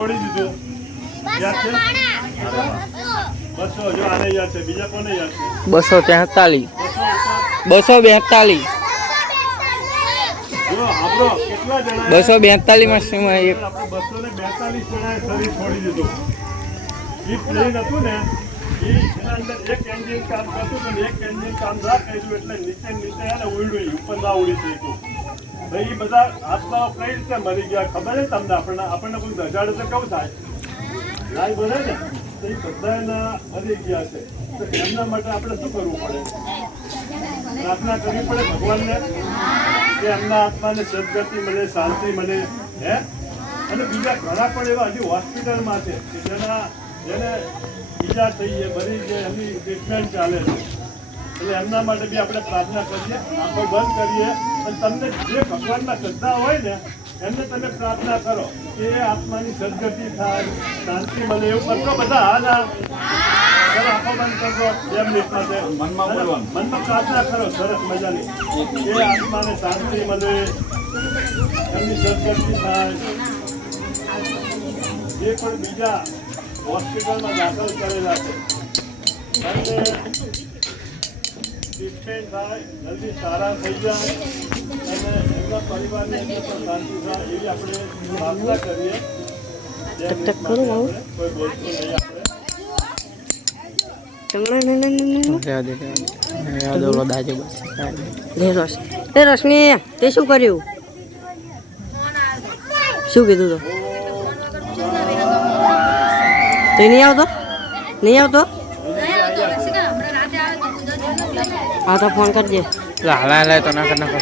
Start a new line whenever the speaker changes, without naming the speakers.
છોડી દીધો. બસો જો આને યાદ છે. બીજા કોને યાદ છે?
બસો તેતાલીસ.
બસો
બેતાલીસ. બસો બેતાલીસમાં એક
બસો ને બેતાલીસ જણાએ શરીર છોડી દીધું. એ પ્લેન હતું ને એ એના કામ કરતું હતું કામ ના એટલે નીચે નીચે ઉપર ના ઉડી શક્યું બધા આત્માઓ મરી ગયા ખબર છે તમને? થાય? ને, તો એ મરી ગયા છે. તો એમના માટે આપણે શું કરવું પડે? પ્રાર્થના કરવી પડે ભગવાનને કે એમના આત્માને સદગતિ મળે, શાંતિ મળે, હે? અને બીજા ઘણા પણ એવા હજી હોસ્પિટલમાં છે જેના જેને ઈજા થઈ છે મરી છે એમની ટ્રીટમેન્ટ ચાલે છે. એટલે એમના માટે બી આપણે પ્રાર્થના કરીએ આંખો બંધ કરીએ અને તમને જે ભગવાનના શ્રદ્ધા હોય ને એમને તમે પ્રાર્થના કરો કે એ આત્માની સદગતિ થાય શાંતિ મળે એવું કરશો બધા? હા ના? ચલો આંખો બંધ કરજો એમ મિનિટ છે
મનમાં બોલવાનું.
મનમાં પ્રાર્થના કરો સરસ મજાની. એ આત્માને શાંતિ મળે એમની સદગતિ થાય. જે પણ બીજા હોસ્પિટલમાં દાખલ કરેલા છે. એમને ટ્રીટમેન્ટ થાય જલ્દી સારા થઈ જાય અને એમના પરિવારની અંદર પણ શાંતિ થાય એવી આપણે પ્રાર્થના કરીએ. કોઈ બોલતું નહીં આપણે.
રોશની તે શું કર્યું? શું કીધું તો? તે નહીં આવતો? નહીં આવતો? હા તો ફોન કરજે.
હાલા હાલા તો ના કર ના કર.